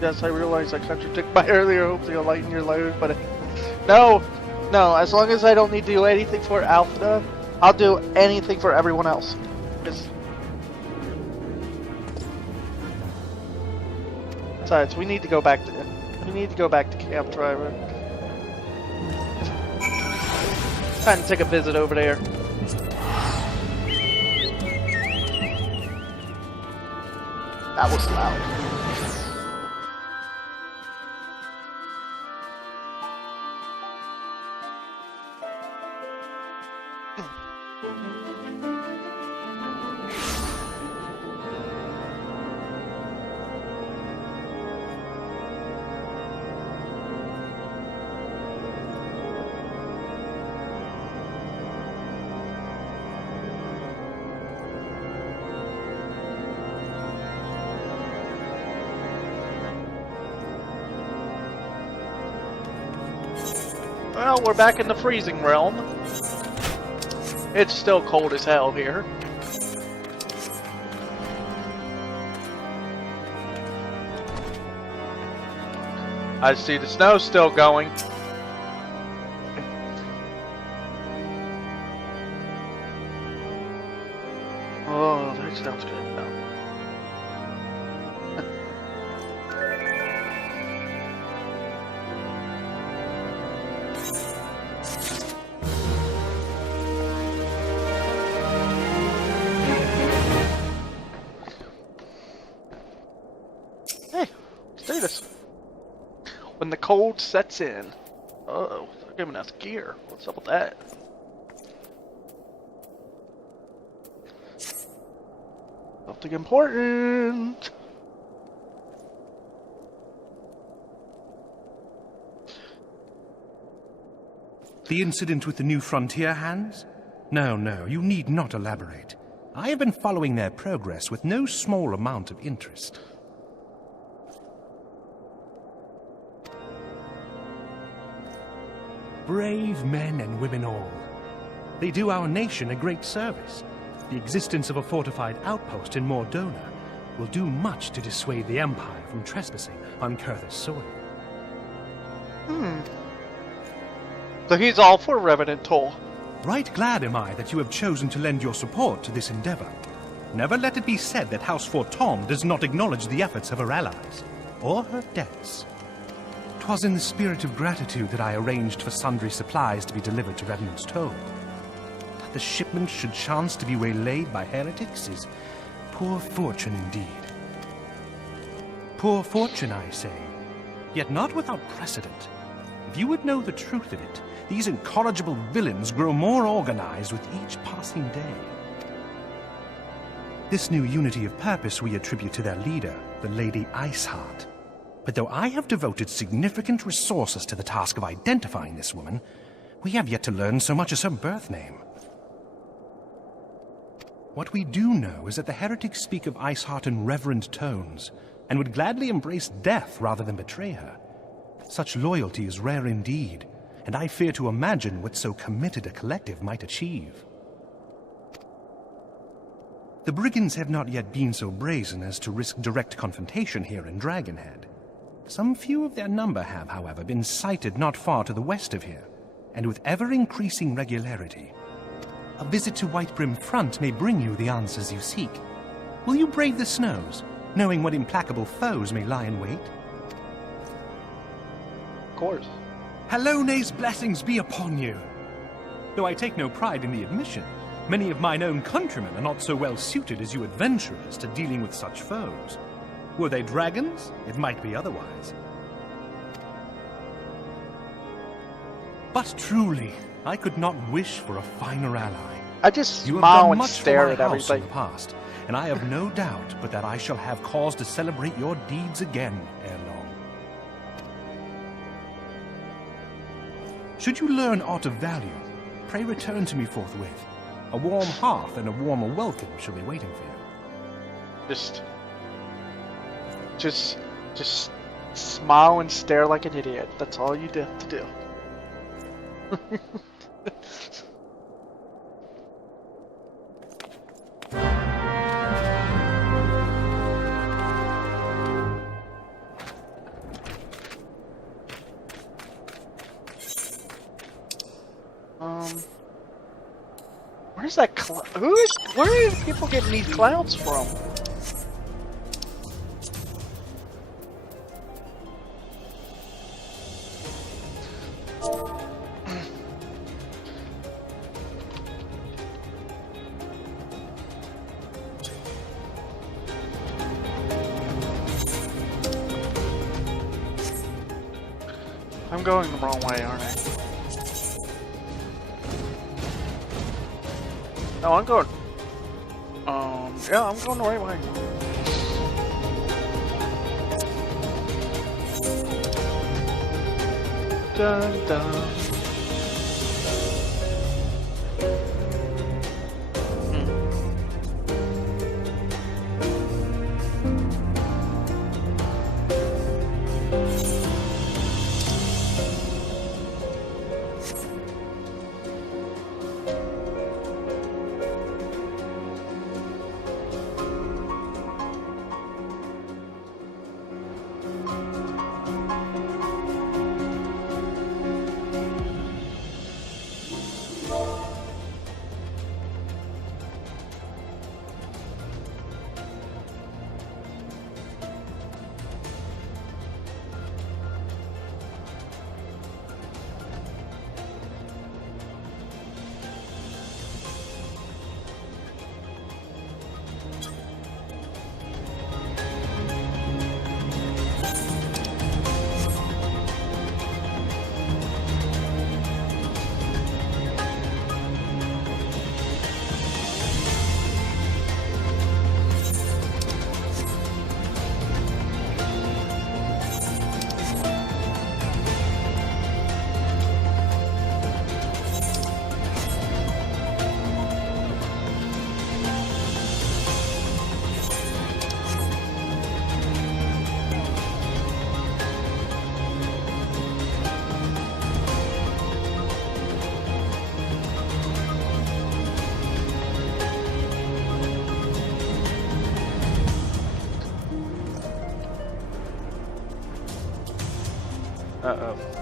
Yes, I realize I contradict my earlier hopes to lighten your load, but no, no. As long as I don't need to do anything for Alpha, I'll do anything for everyone else. Besides, we need to go back to Camp Driver. Time to take a visit over there. That was loud. Well, we're back in the freezing realm. It's still cold as hell here. I see the snow still going. Oh, that sounds good now. When the cold sets in. Uh-oh, they're giving us gear. What's up with that? Something important. The incident with the new frontier hands? No, you need not elaborate. I have been following their progress with no small amount of interest. Brave men and women all. They do our nation a great service. The existence of a fortified outpost in Mordona will do much to dissuade the Empire from trespassing on Kurth's soil. So he's all for Revenant Toll. Right glad am I that you have chosen to lend your support to this endeavor. Never let it be said that House Fortom does not acknowledge the efforts of her allies, or her debts. 'Twas in the spirit of gratitude that I arranged for sundry supplies to be delivered to Revenant's Toll. That the shipment should chance to be waylaid by heretics is poor fortune indeed. Poor fortune, I say, yet not without precedent. If you would know the truth of it, these incorrigible villains grow more organized with each passing day. This new unity of purpose we attribute to their leader, the Lady Iceheart. But though I have devoted significant resources to the task of identifying this woman, we have yet to learn so much as her birth name. What we do know is that the heretics speak of Iceheart in reverent tones, and would gladly embrace death rather than betray her. Such loyalty is rare indeed, and I fear to imagine what so committed a collective might achieve. The brigands have not yet been so brazen as to risk direct confrontation here in Dragonhead. Some few of their number have, however, been sighted not far to the west of here, and with ever-increasing regularity. A visit to Whitebrim Front may bring you the answers you seek. Will you brave the snows, knowing what implacable foes may lie in wait? Of course. Hallone's blessings be upon you! Though I take no pride in the admission, many of mine own countrymen are not so well suited as you adventurers to dealing with such foes. Were they dragons, it might be otherwise. But truly, I could not wish for a finer ally. I just You have smile done and much stare for my at house in everything. the past, and I have no doubt but that I shall have cause to celebrate your deeds again ere long. Should you learn aught of value, pray return to me forthwith. A warm hearth and a warmer welcome shall be waiting for you. Just smile and stare like an idiot. That's all you have to do. Where's that cloud? Where are people getting these clouds from? I'm going the wrong way, aren't I? No, I'm going. Yeah, I'm going the right way. Dun dun. Uh-oh.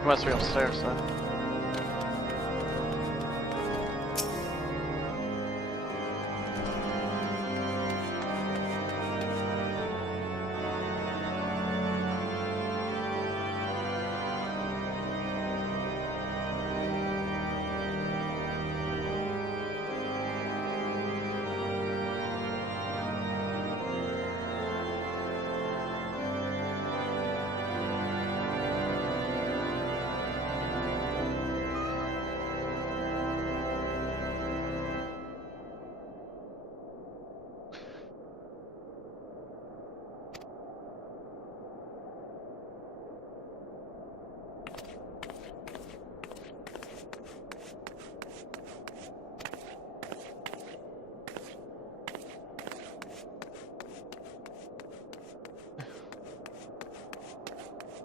You must be upstairs then.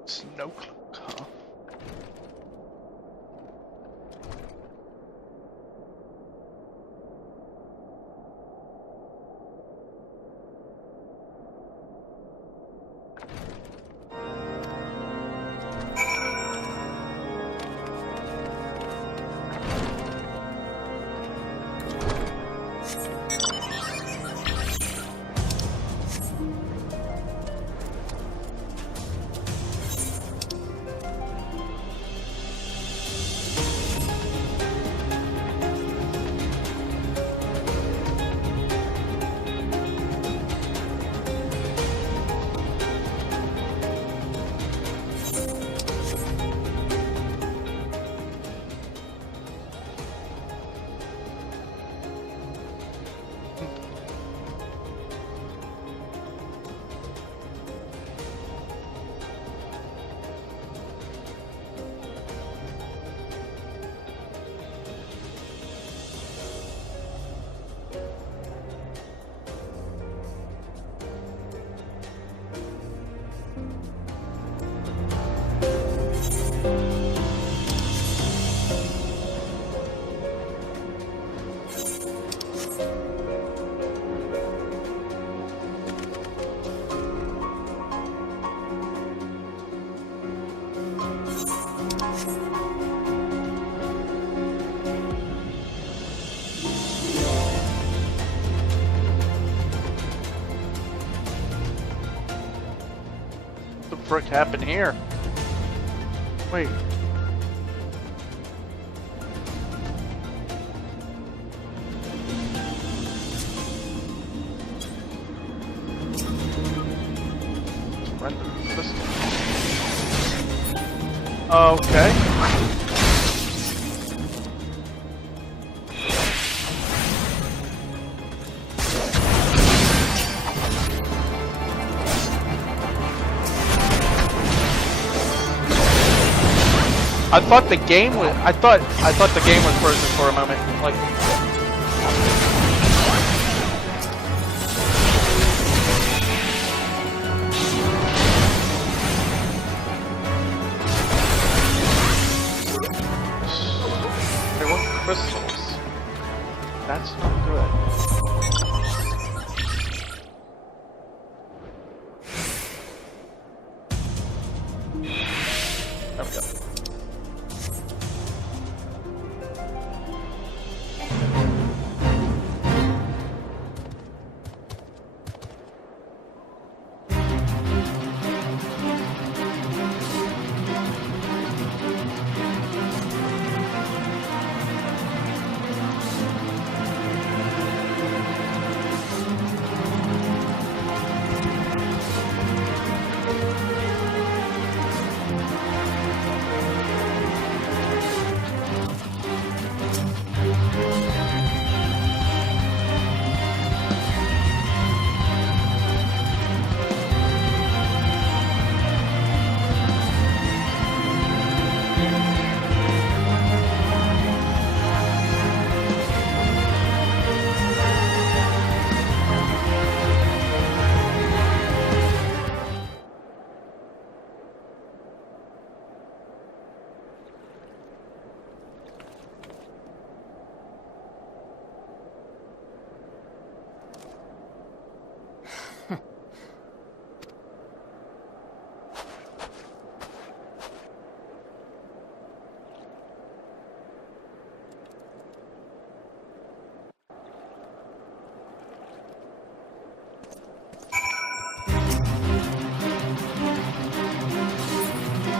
Snow cloak, huh? What the frick happened here? Wait. Surrender crystal. Okay. I thought the game was. I thought the game was frozen for a moment. Like. There were crystals. That's not good. There we go.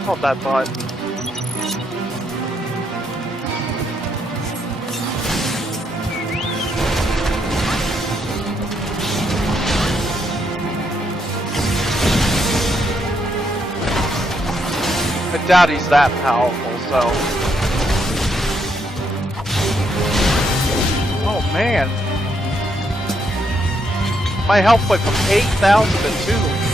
Hold that thought. I doubt he's that powerful, so... Oh man! My health went from 8,000 to 2.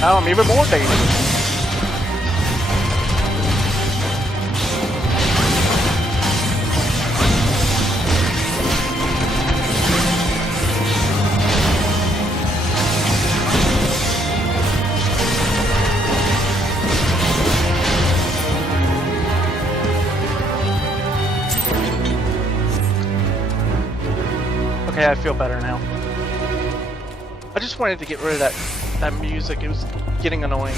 Now I'm even more dangerous. Okay, I feel better now. I just wanted to get rid of that music. It was getting annoying.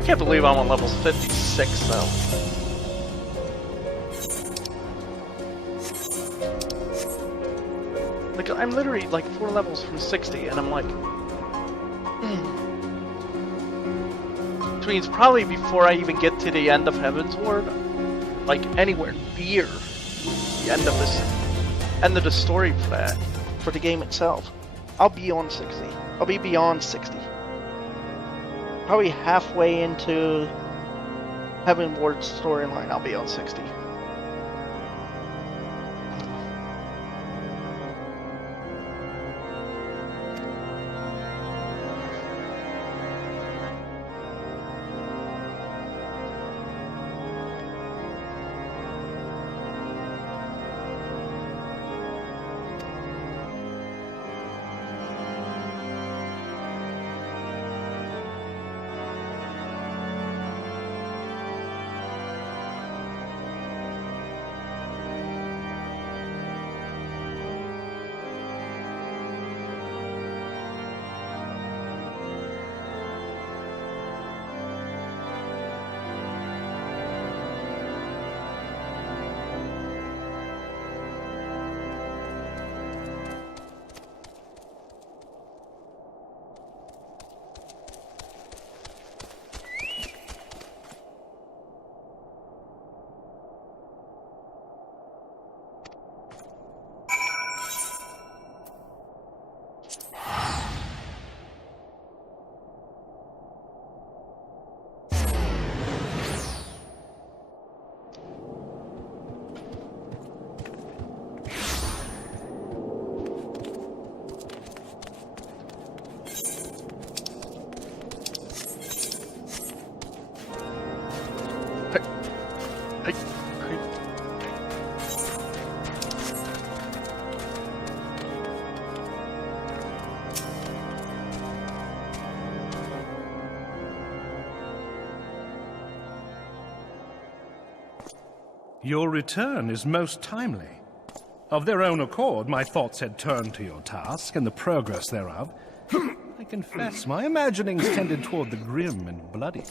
I can't believe I'm on level 56 though. Like, I'm literally like 4 levels from 60 and I'm like... Which means probably before I even get to the end of Heaven's Ward, like anywhere near the end of the story for that, for the game itself, I'll be on 60. I'll be beyond 60. Probably halfway into Heaven Ward's storyline, I'll be on 60. Your return is most timely. Of their own accord, my thoughts had turned to your task and the progress thereof. I confess, my imaginings tended toward the grim and bloody.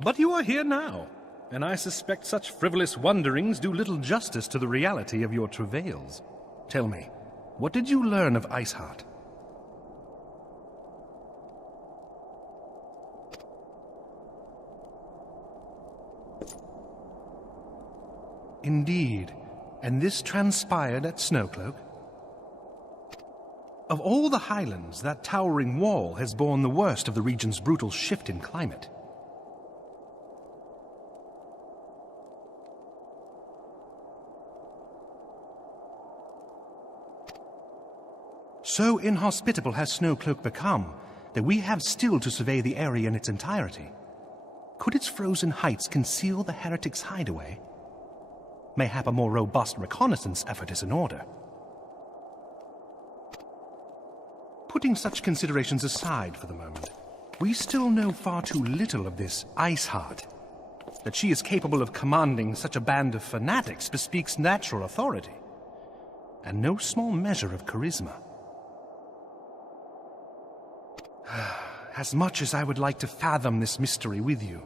But you are here now, and I suspect such frivolous wonderings do little justice to the reality of your travails. Tell me, what did you learn of Iceheart? Indeed, and this transpired at Snowcloak? Of all the highlands, that towering wall has borne the worst of the region's brutal shift in climate. So inhospitable has Snowcloak become that we have still to survey the area in its entirety. Could its frozen heights conceal the heretics' hideaway? Mayhap a more robust reconnaissance effort is in order. Putting such considerations aside for the moment, we still know far too little of this Iceheart. That she is capable of commanding such a band of fanatics bespeaks natural authority, and no small measure of charisma. As much as I would like to fathom this mystery with you,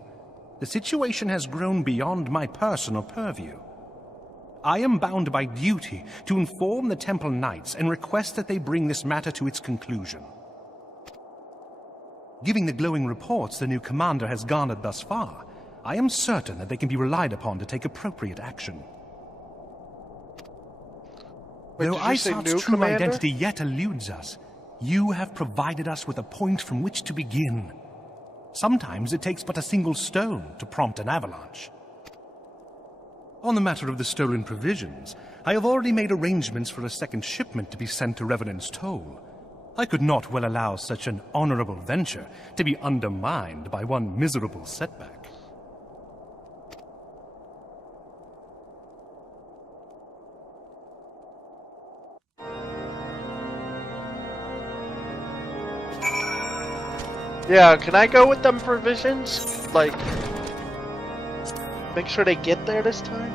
the situation has grown beyond my personal purview. I am bound by duty to inform the Temple Knights and request that they bring this matter to its conclusion. Given the glowing reports the new commander has garnered thus far, I am certain that they can be relied upon to take appropriate action. Wait, though Iceheart's true identity yet eludes us, you have provided us with a point from which to begin. Sometimes it takes but a single stone to prompt an avalanche. On the matter of the stolen provisions, I have already made arrangements for a second shipment to be sent to Revenant's Toll. I could not well allow such an honorable venture to be undermined by one miserable setback. Yeah, can I go with them provisions? Like, make sure they get there this time?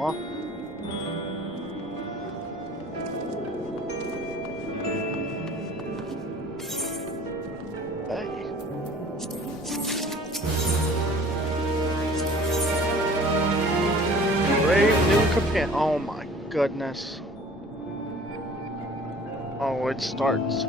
Aw. Hey. Brave new companion. Oh my goodness. Oh, it starts.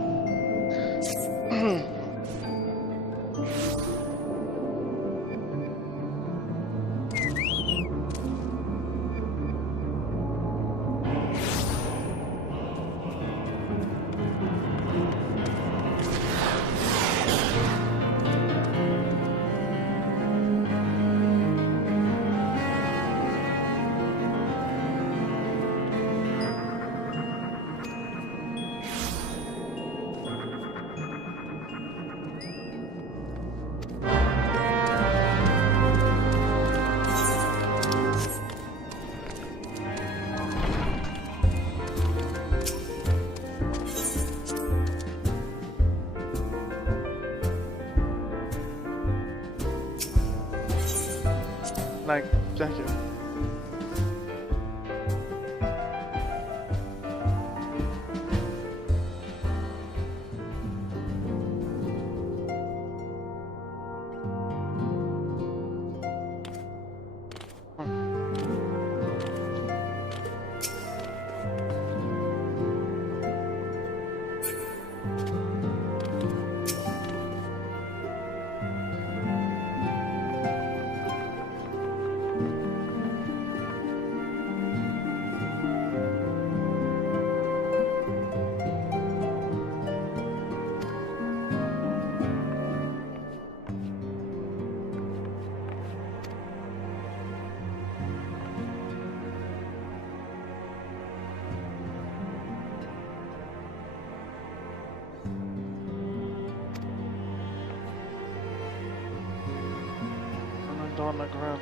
Like, thank you. On the ground.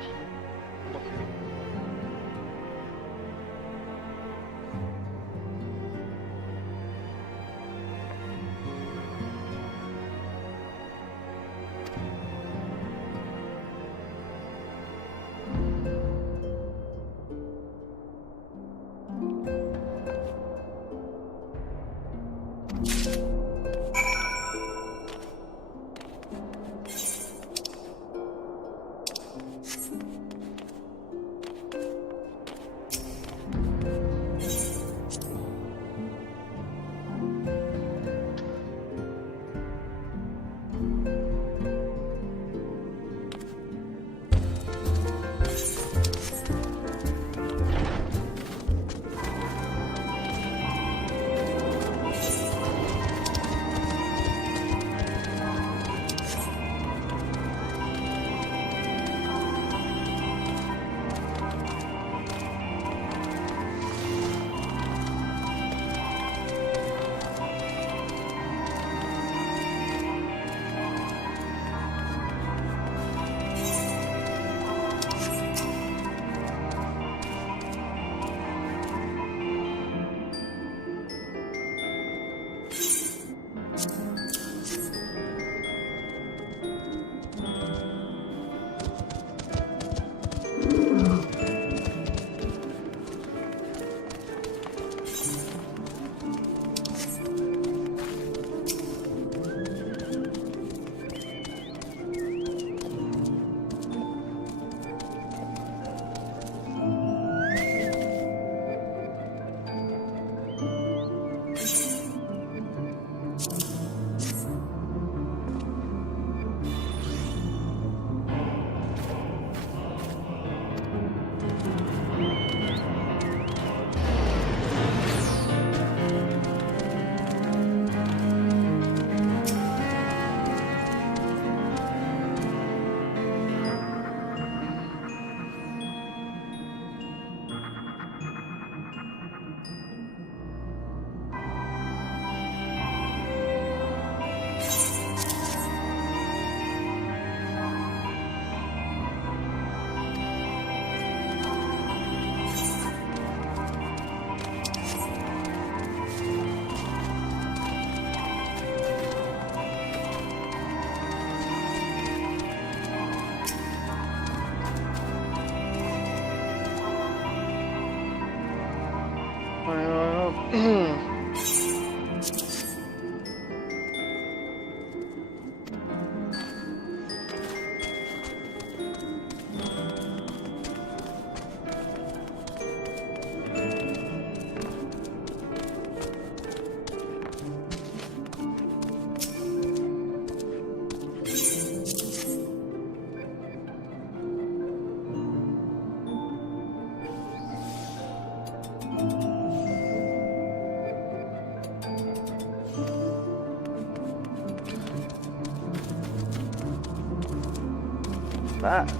That.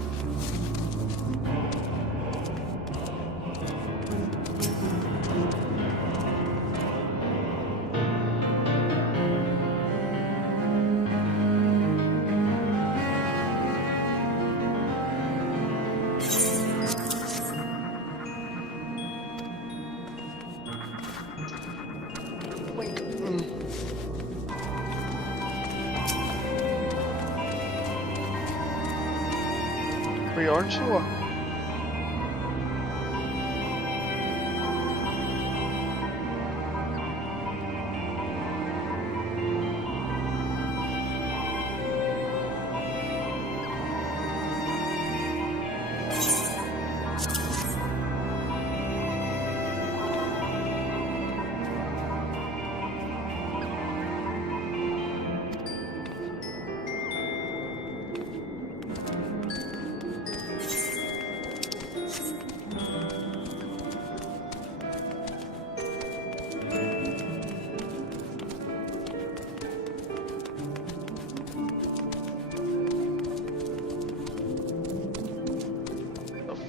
We aren't sure.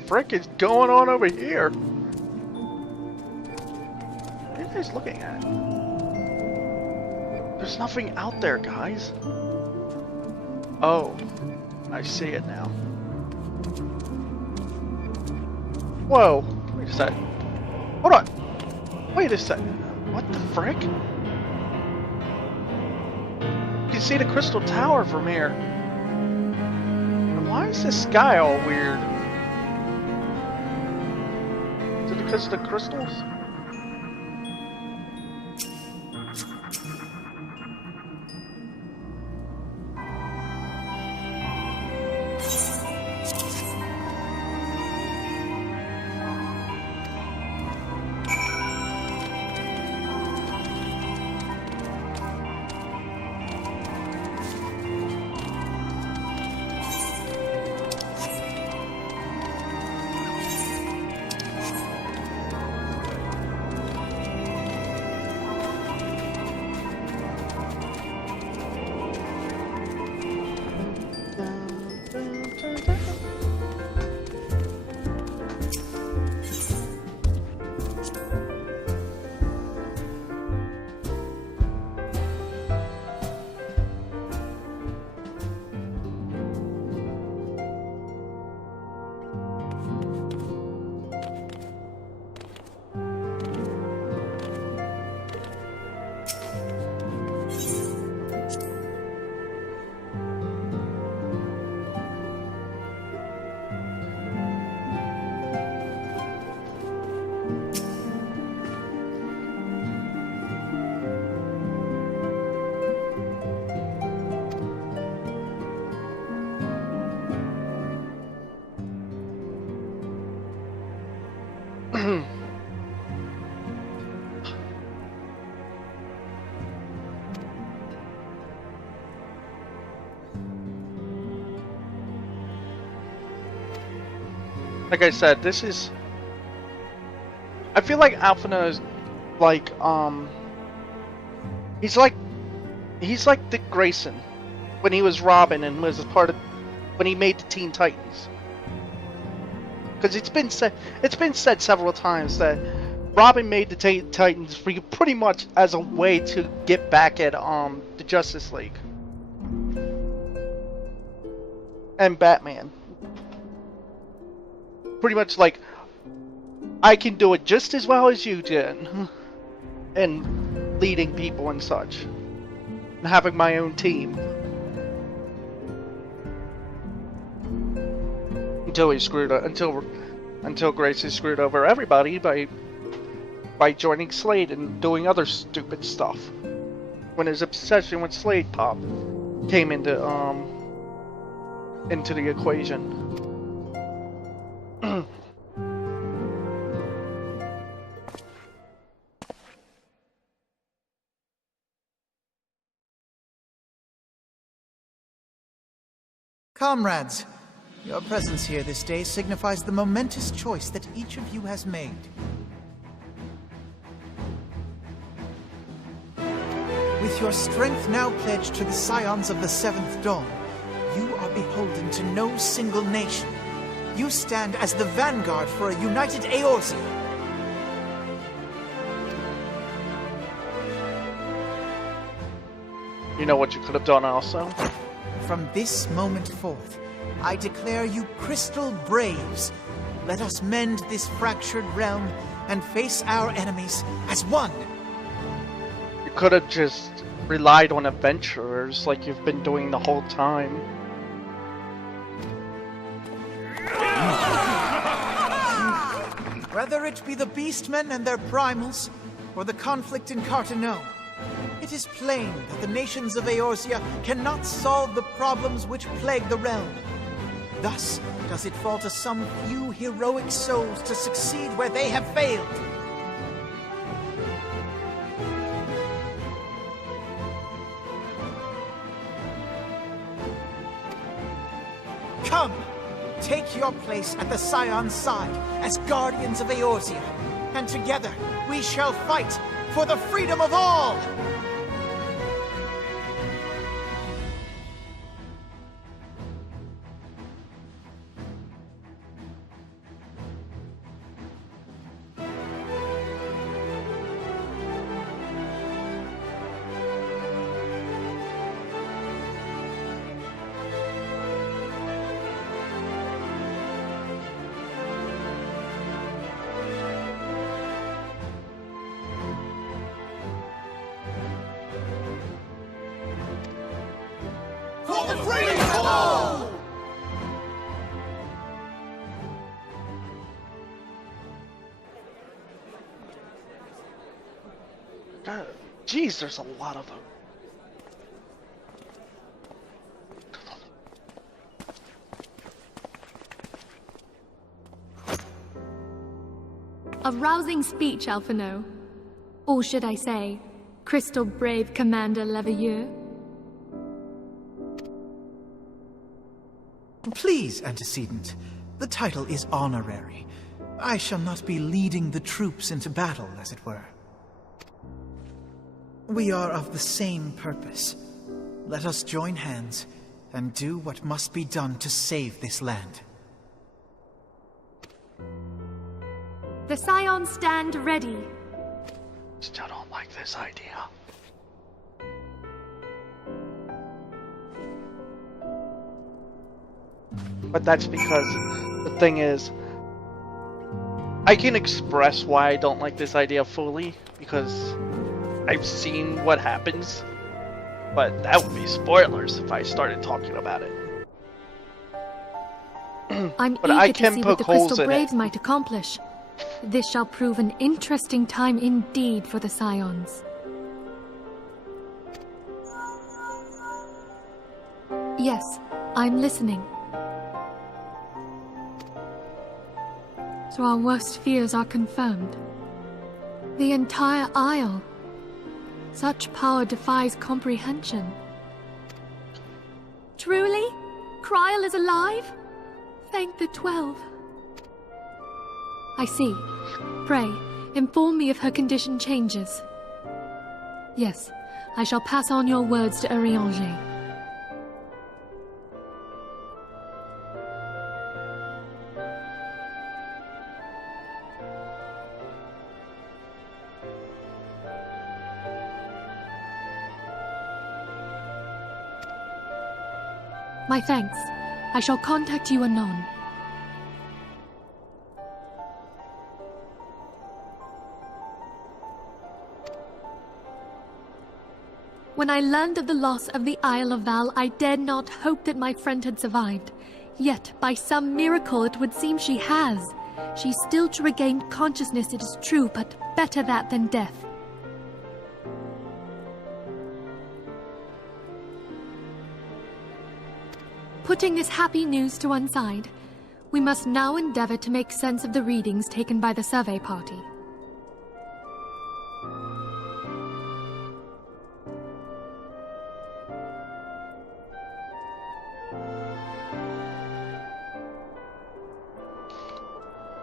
Frick is going on over here? What are you guys looking at? There's nothing out there, guys. Oh, I see it now. Whoa, wait a sec. Hold on. Wait a second. What the frick? You can see the crystal tower from here. And why is this sky all weird? Because of the crystals? Like I said, this is... I feel like Alphina is like, he's like Dick Grayson when he was Robin and was a part of... when he made the Teen Titans. Because it's been said several times that Robin made the Teen Titans pretty much as a way to get back at the Justice League. And Batman. Pretty much like, I can do it just as well as you did. And leading people and such. And having my own team. Until he screwed up, until Grayson screwed over everybody by by joining Slade and doing other stupid stuff. When his obsession with Slade Pop came into the equation. Comrades, your presence here this day signifies the momentous choice that each of you has made. With your strength now pledged to the Scions of the Seventh Dawn, you are beholden to no single nation. You stand as the vanguard for a united Eorzea. You know what you could have done also? From this moment forth, I declare you Crystal Braves. Let us mend this fractured realm and face our enemies as one. You could have just relied on adventurers like you've been doing the whole time. Whether it be the Beastmen and their primals, or the conflict in Carteneau, it is plain that the nations of Eorzea cannot solve the problems which plague the realm. Thus does it fall to some few heroic souls to succeed where they have failed. Come, take your place at the Scion's side as guardians of Eorzea, and together we shall fight for the freedom of all! Jeez, there's a lot of them. A rousing speech, Alphino. Or should I say, Crystal Brave Commander Leveilleur? Please, Antecedent. The title is honorary. I shall not be leading the troops into battle, as it were. We are of the same purpose. Let us join hands and do what must be done to save this land. The Scions stand ready. Still don't like this idea. But that's because the thing is, I can express why I don't like this idea fully, because I've seen what happens, but that would be spoilers if I started talking about it. I'm but eager I to can see poke what the holes Crystal in Braves it. might accomplish. This shall prove an interesting time indeed for the Scions. Yes, I'm listening. So our worst fears are confirmed. The entire Isle. Such power defies comprehension. Truly? Kryl is alive? Thank the 12. I see. Pray, inform me if her condition changes. Yes, I shall pass on your words to Urianger. My thanks. I shall contact you anon. When I learned of the loss of the Isle of Val, I dared not hope that my friend had survived. Yet, by some miracle, it would seem she has. She's still to regain consciousness, it is true, but better that than death. Putting this happy news to one side, we must now endeavor to make sense of the readings taken by the survey party.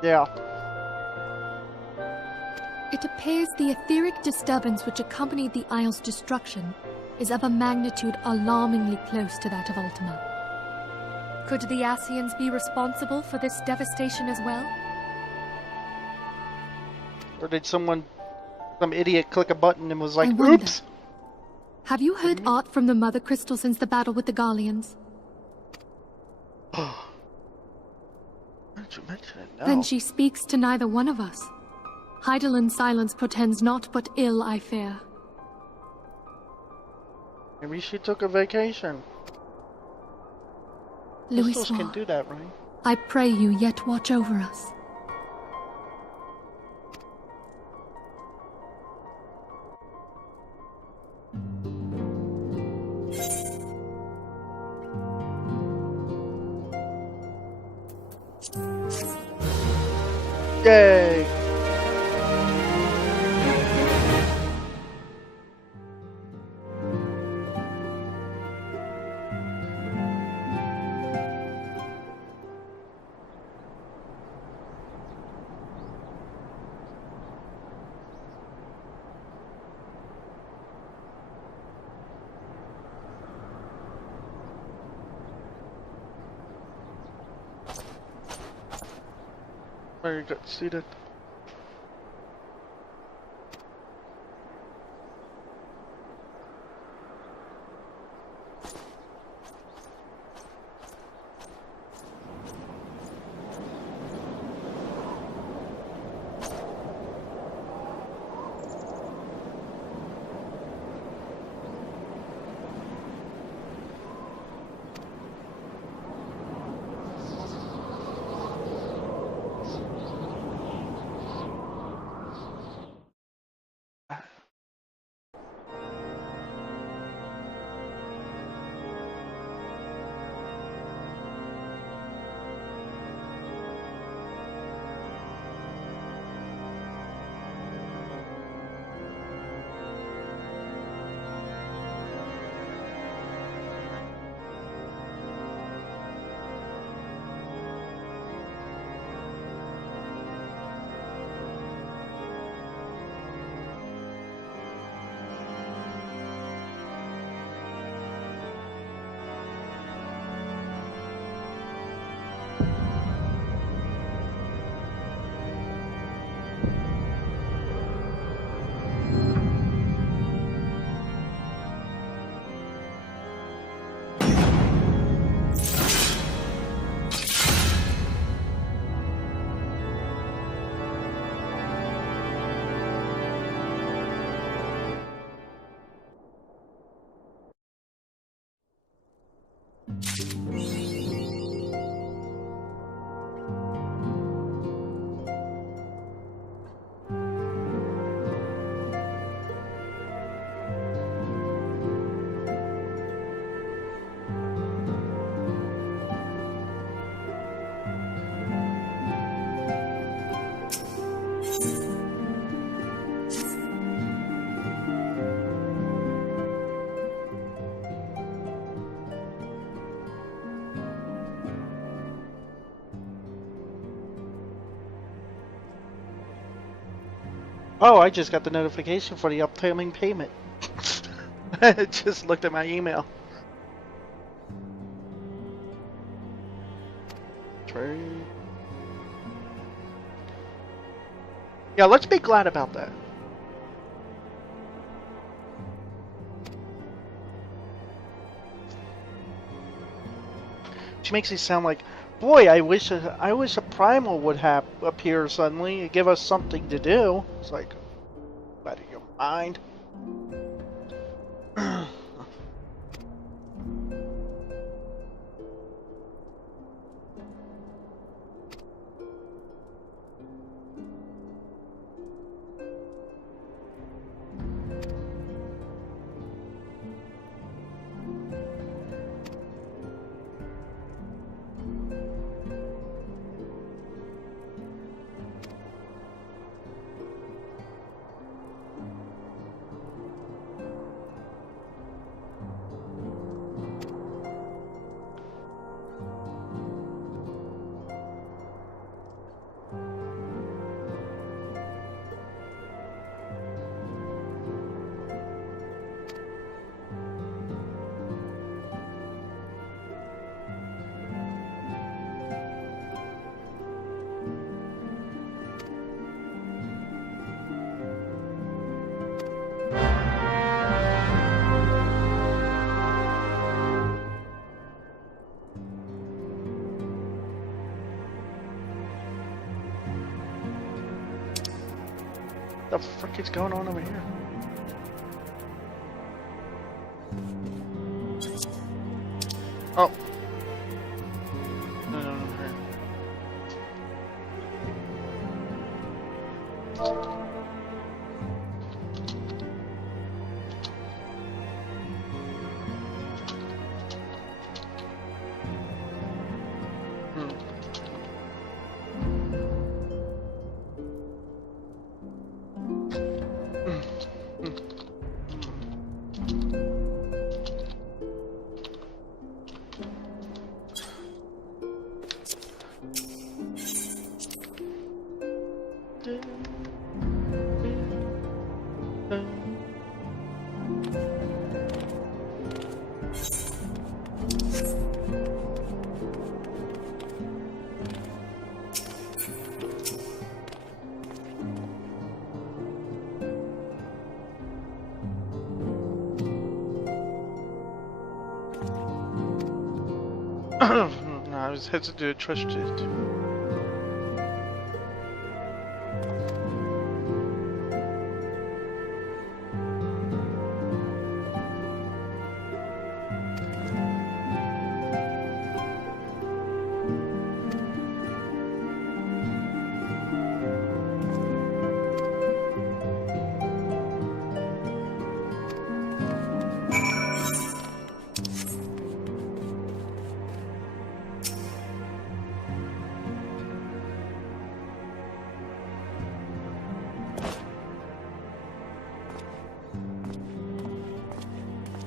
Yeah. It appears the etheric disturbance which accompanied the Isle's destruction is of a magnitude alarmingly close to that of Ultima. Could the Ascians be responsible for this devastation as well? Or did some idiot click a button and was like, I wonder, oops! have you heard aught from the Mother Crystal since the battle with the Garleans? Why did you mention it now? Then she speaks to neither one of us. Heidel's silence portends naught but ill, I fear. Maybe she took a vacation. Louis Crystals can do that, right? I pray you yet watch over us. Yay! Where you got seated? Oh, I just got the notification for the upcoming payment. I just looked at my email. Trade. Yeah, let's be glad about that. She makes it sound like, boy, I wish a primal would have appear suddenly and give us something to do. It's like, out of your mind. The frick is going on over here? Oh. No. No, I was hesitant to trust it.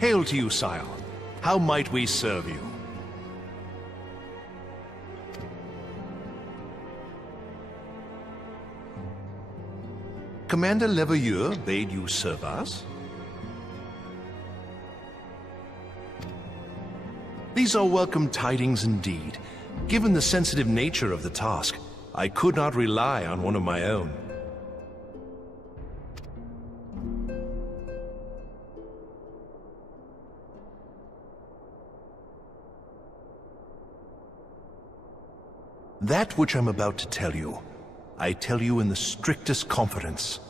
Hail to you, sire. How might we serve you? Commander Leveilleur bade you serve us? These are welcome tidings indeed. Given the sensitive nature of the task, I could not rely on one of my own. That which I'm about to tell you, I tell you in the strictest confidence.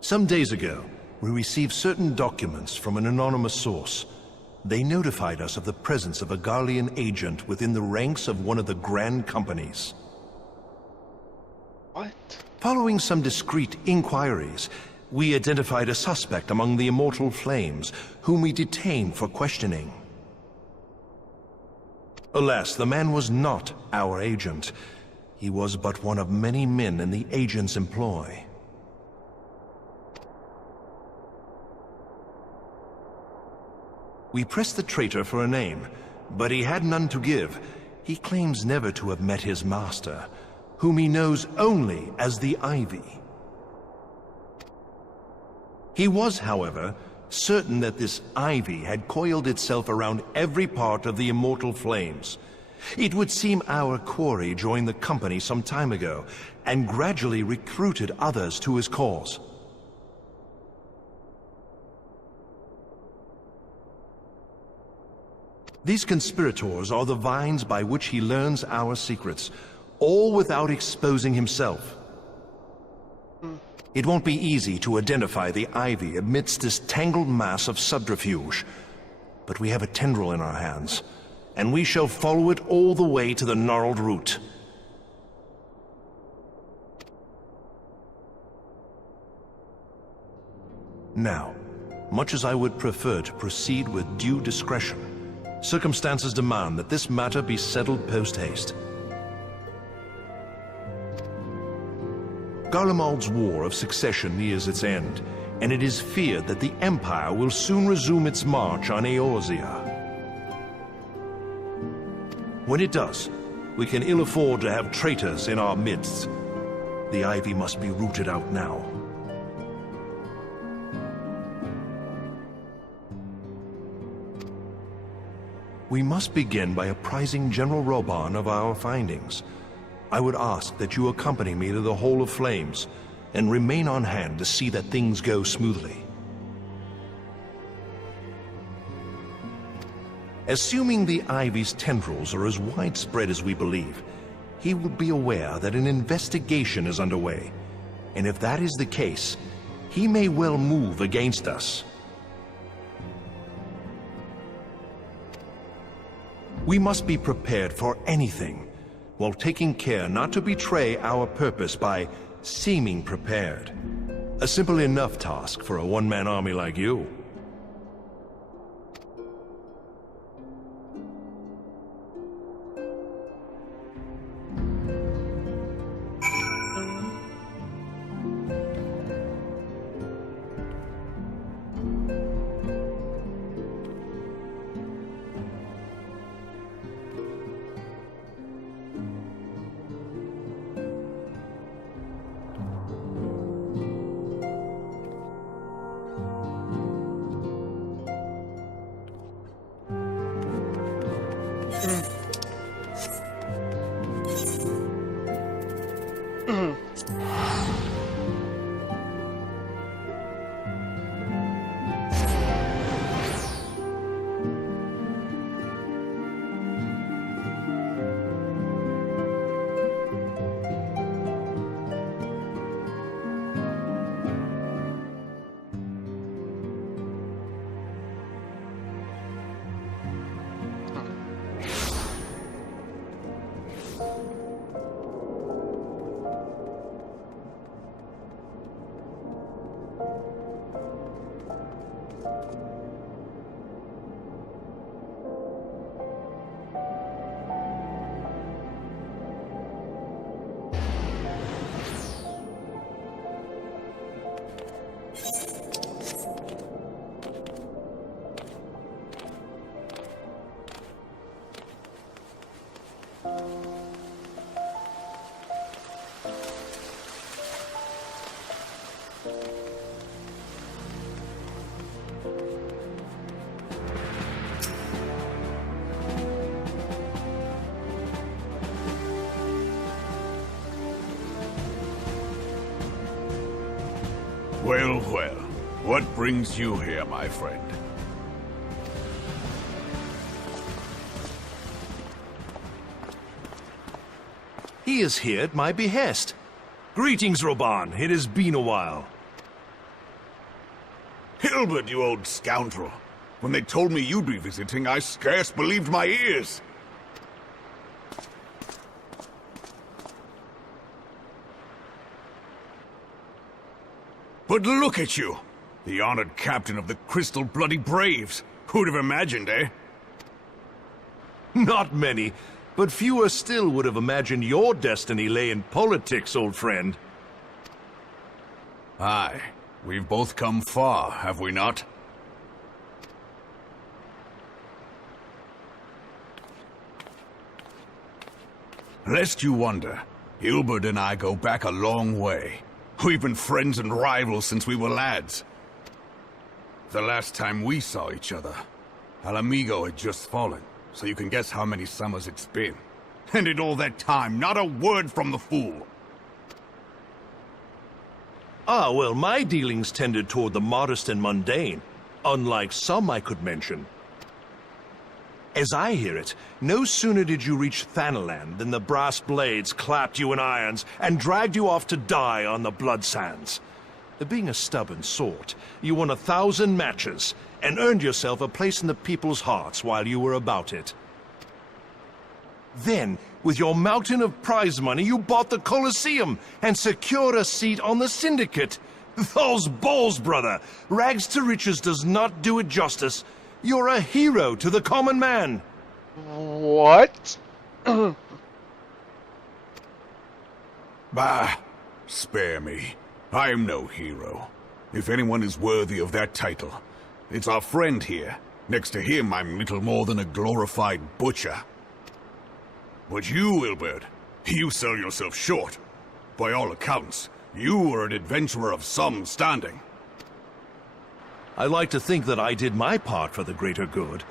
Some days ago, we received certain documents from an anonymous source. They notified us of the presence of a Garlean agent within the ranks of one of the grand companies. What? Following some discreet inquiries, we identified a suspect among the Immortal Flames, whom we detained for questioning. Alas, the man was not our agent. He was but one of many men in the agent's employ. We pressed the traitor for a name, but he had none to give. He claims never to have met his master, whom he knows only as the Ivy. He was, however, certain that this ivy had coiled itself around every part of the Immortal Flames. It would seem our quarry joined the company some time ago, and gradually recruited others to his cause. These conspirators are the vines by which he learns our secrets, all without exposing himself. It won't be easy to identify the ivy amidst this tangled mass of subterfuge, but we have a tendril in our hands, and we shall follow it all the way to the gnarled root. Now, much as I would prefer to proceed with due discretion, circumstances demand that this matter be settled post-haste. Garlemald's War of Succession nears its end, and it is feared that the Empire will soon resume its march on Eorzea. When it does, we can ill afford to have traitors in our midst. The ivy must be rooted out now. We must begin by apprising General Roban of our findings. I would ask that you accompany me to the Hall of Flames, and remain on hand to see that things go smoothly. Assuming the Ivy's tendrils are as widespread as we believe, he will be aware that an investigation is underway. And if that is the case, he may well move against us. We must be prepared for anything, while taking care not to betray our purpose by seeming prepared. A simple enough task for a one-man army like you. Well, well. What brings you here, my friend? He is here at my behest. Greetings, Roban. It has been a while. Hilbert, you old scoundrel. When they told me you'd be visiting, I scarce believed my ears. But look at you! The honored captain of the Crystal Bloody Braves. Who'd have imagined, eh? Not many, but fewer still would have imagined your destiny lay in politics, old friend. Aye. We've both come far, have we not? Lest you wonder, Hilbert and I go back a long way. We've been friends and rivals since we were lads. The last time we saw each other, Alamigo had just fallen, so you can guess how many summers it's been. And in all that time, not a word from the fool. Ah, well, my dealings tended toward the modest and mundane, unlike some I could mention. As I hear it, no sooner did you reach Thanaland than the brass blades clapped you in irons and dragged you off to die on the blood sands. Being a stubborn sort, you won 1,000 matches and earned yourself a place in the people's hearts while you were about it. Then, with your mountain of prize money, you bought the Colosseum and secured a seat on the Syndicate. Those balls, brother! Rags to riches does not do it justice. You're a hero to the common man. What? Bah, spare me. I am no hero. If anyone is worthy of that title, it's our friend here. Next to him, I'm little more than a glorified butcher. But you, Hilbert, you sell yourself short. By all accounts, you are an adventurer of some standing. I like to think that I did my part for the greater good.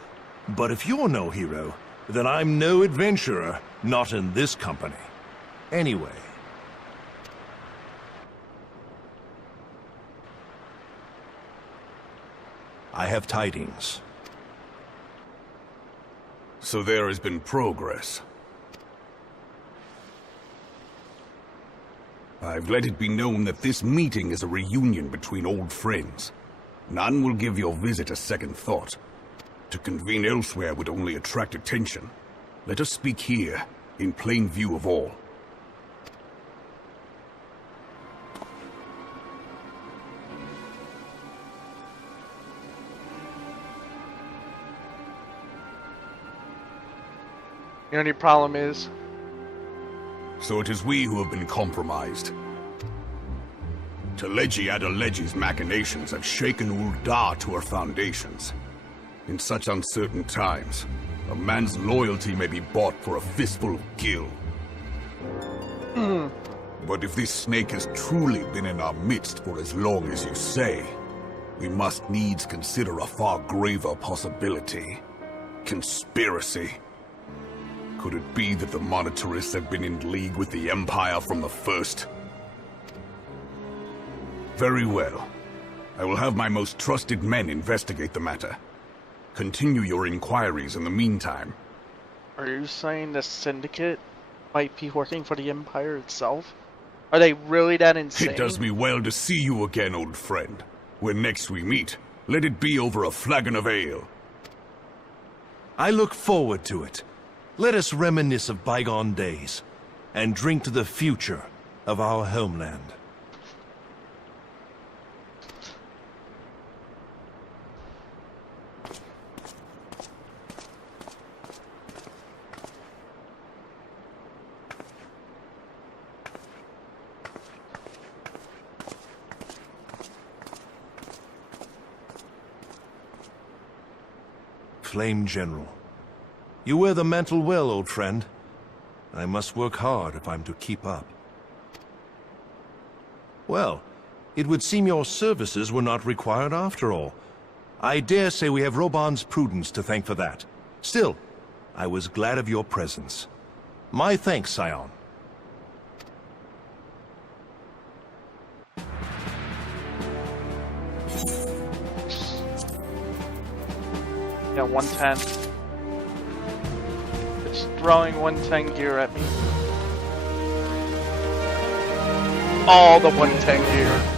But if you're no hero, then I'm no adventurer, not in this company. Anyway. I have tidings. So there has been progress. I've let it be known that this meeting is a reunion between old friends. None will give your visit a second thought. To convene elsewhere would only attract attention. Let us speak here, in plain view of all. The only problem is... So it is we who have been compromised. Teleji Adeleji's machinations have shaken Ul'dah to her foundations. In such uncertain times, a man's loyalty may be bought for a fistful of gil. But if this snake has truly been in our midst for as long as you say, we must needs consider a far graver possibility. Conspiracy. Could it be that the monitorists have been in league with the Empire from the first? Very well. I will have my most trusted men investigate the matter. Continue your inquiries in the meantime. Are you saying the Syndicate might be working for the Empire itself? Are they really that insane? It does me well to see you again, old friend. When next we meet, let it be over a flagon of ale. I look forward to it. Let us reminisce of bygone days, and drink to the future of our homeland. Flame General. You wear the mantle well, old friend. I must work hard if I'm to keep up. Well, it would seem your services were not required after all. I dare say we have Roban's prudence to thank for that. Still, I was glad of your presence. My thanks, Scion. Yeah, 110. It's throwing 110 gear at me. All the 110 gear.